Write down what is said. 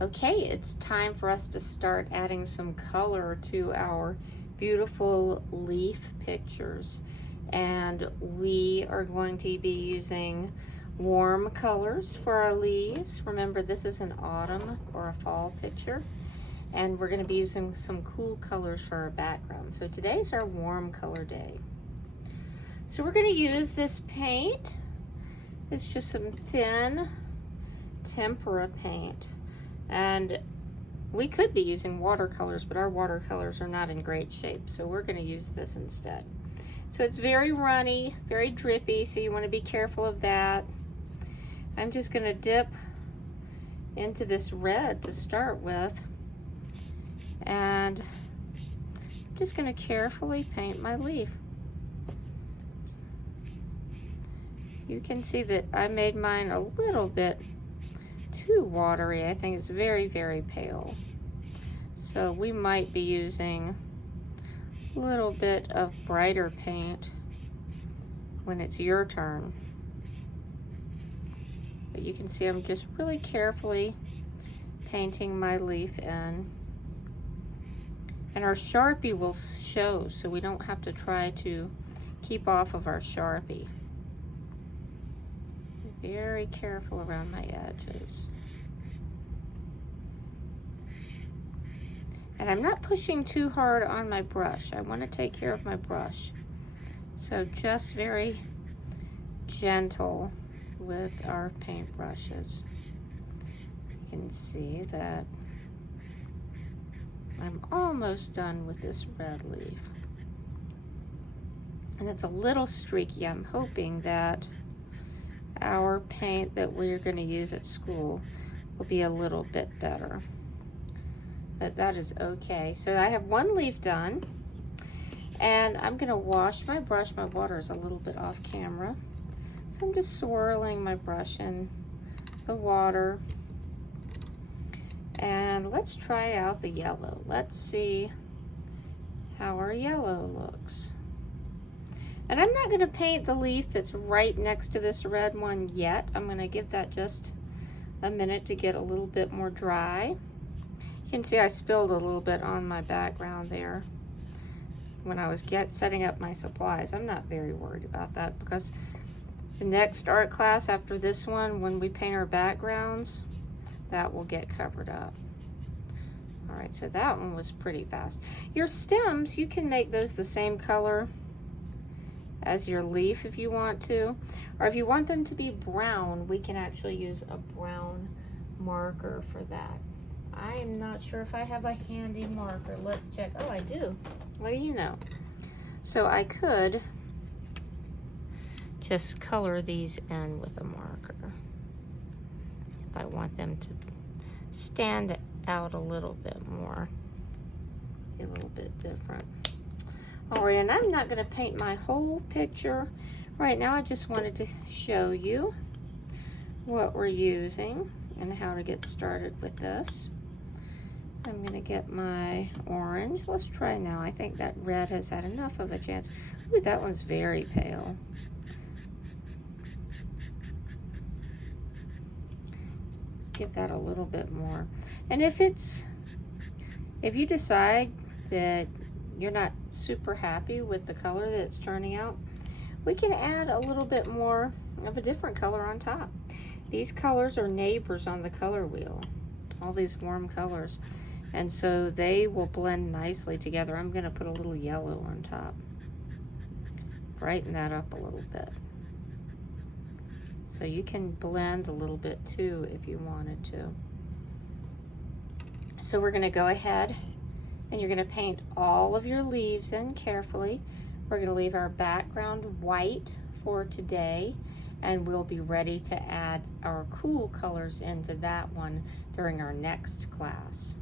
Okay, it's time for us to start adding some color to our beautiful leaf pictures. And we are going to be using warm colors for our leaves. Remember, this is an autumn or a fall picture. And we're going to be using some cool colors for our background. So today's our warm color day. So we're going to use this paint. It's just some thin tempera paint. And we could be using watercolors, but our watercolors are not in great shape, so we're going to use this instead. So it's very runny, very drippy, so you want to be careful of that. I'm just going to dip into this red to start with, and I'm just going to carefully paint my leaf. You can see that I made mine a little bit too watery. I think it's very, very pale. So we might be using a little bit of brighter paint when it's your turn. But you can see I'm just really carefully painting my leaf in. And our Sharpie will show, so we don't have to try to keep off of our Sharpie. Very careful around my edges. And I'm not pushing too hard on my brush. I want to take care of my brush. So just very gentle with our paint brushes. You can see that I'm almost done with this red leaf. And it's a little streaky. I'm hoping that our paint that we're going to use at school will be a little bit better. But that is okay. So I have one leaf done, and I'm going to wash my brush. My water is a little bit off camera, so I'm just swirling my brush in the water. And let's try out the yellow. Let's see how our yellow looks. And I'm not going to paint the leaf that's right next to this red one yet. I'm going to give that just a minute to get a little bit more dry. You can see I spilled a little bit on my background there when I was setting up my supplies. I'm not very worried about that because the next art class after this one, when we paint our backgrounds, that will get covered up. All right, so that one was pretty fast. Your stems, you can make those the same color as your leaf if you want to, or if you want them to be brown, we can actually use a brown marker for that. I am not sure if I have a handy marker. Let's check. Oh, I do. What do you know? So I could just color these in with a marker if I want them to stand out a little bit more, be a little bit different. All right, and I'm not going to paint my whole picture right now. I just wanted to show you what we're using and how to get started with this. I'm going to get my orange. Let's try now. I think that red has had enough of a chance. Ooh, that one's very pale. Let's give that a little bit more. And if you decide that you're not super happy with the color that it's turning out, we can add a little bit more of a different color on top. These colors are neighbors on the color wheel, all these warm colors, and so they will blend nicely together. I'm going to put a little yellow on top, brighten that up a little bit. So you can blend a little bit too if you wanted to. So we're going to go ahead and you're going to paint all of your leaves in carefully. We're going to leave our background white for today, and we'll be ready to add our cool colors into that one during our next class.